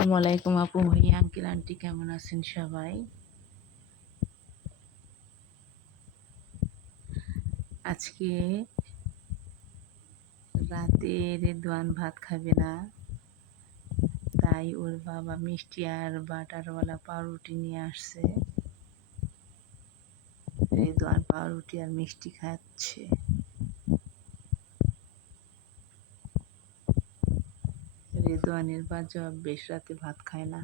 আসসালামু আলাইকুম আপু ভাইয়া আঙ্কেল, আন্টি, কেমন আছেন সবাই? আজকে রাতে রেদওয়ান ভাত খাবে না, তাই ওর বাবা মিষ্টি আর বাটারওয়ালা পাউরুটি নিয়ে আসছে। রেদওয়ান পাউরুটি আর মিষ্টি খাচ্ছে। রেদওয়ানের বাজে বেশ রাতে ভাত খায় না।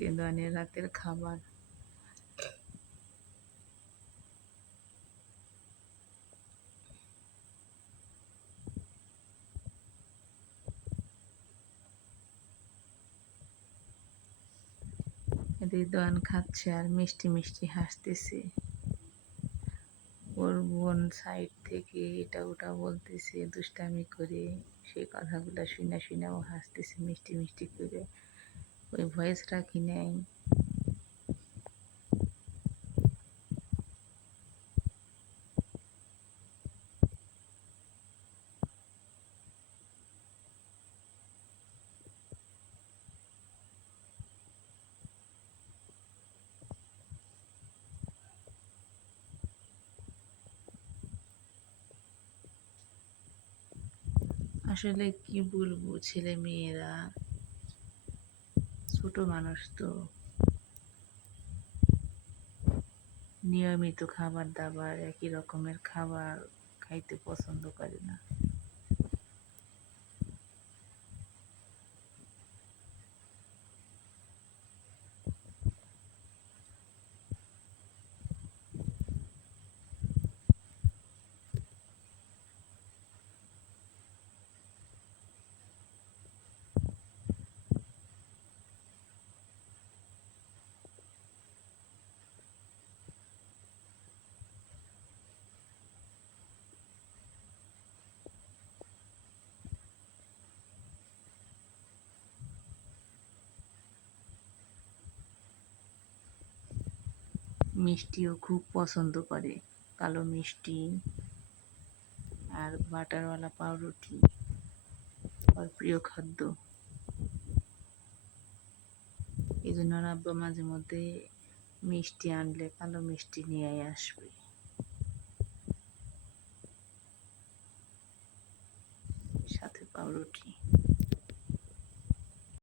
রেদওয়ানের রাতের খাবার রিদওয়ান খাচ্ছে আর মিষ্টি মিষ্টি হাসতেছে। ওর বোন সাইড থেকে এটা ওটা বলতেছে, দুষ্টামি করে সেই কথাগুলো শুনে শুনে ও হাসতেছে মিষ্টি মিষ্টি করে। ওই ভয়েস রাখি নেয় আসলে কি বলব ছেলে মেয়েরা ছোট মানুষ তো নিয়মিত খাবার দাবার একই রকমের খাবার খাইতে পছন্দ করে না। মিষ্টিও খুব পছন্দ করে। কালো মিষ্টি আর বাটারওয়ালা পাউরুটি। ওর প্রিয় খাদ্য। এই জন্য ওর আব্বা মাঝে মধ্যে মিষ্টি আনলে কালো মিষ্টি নিয়ে আসবে। সাথে পাউরুটি।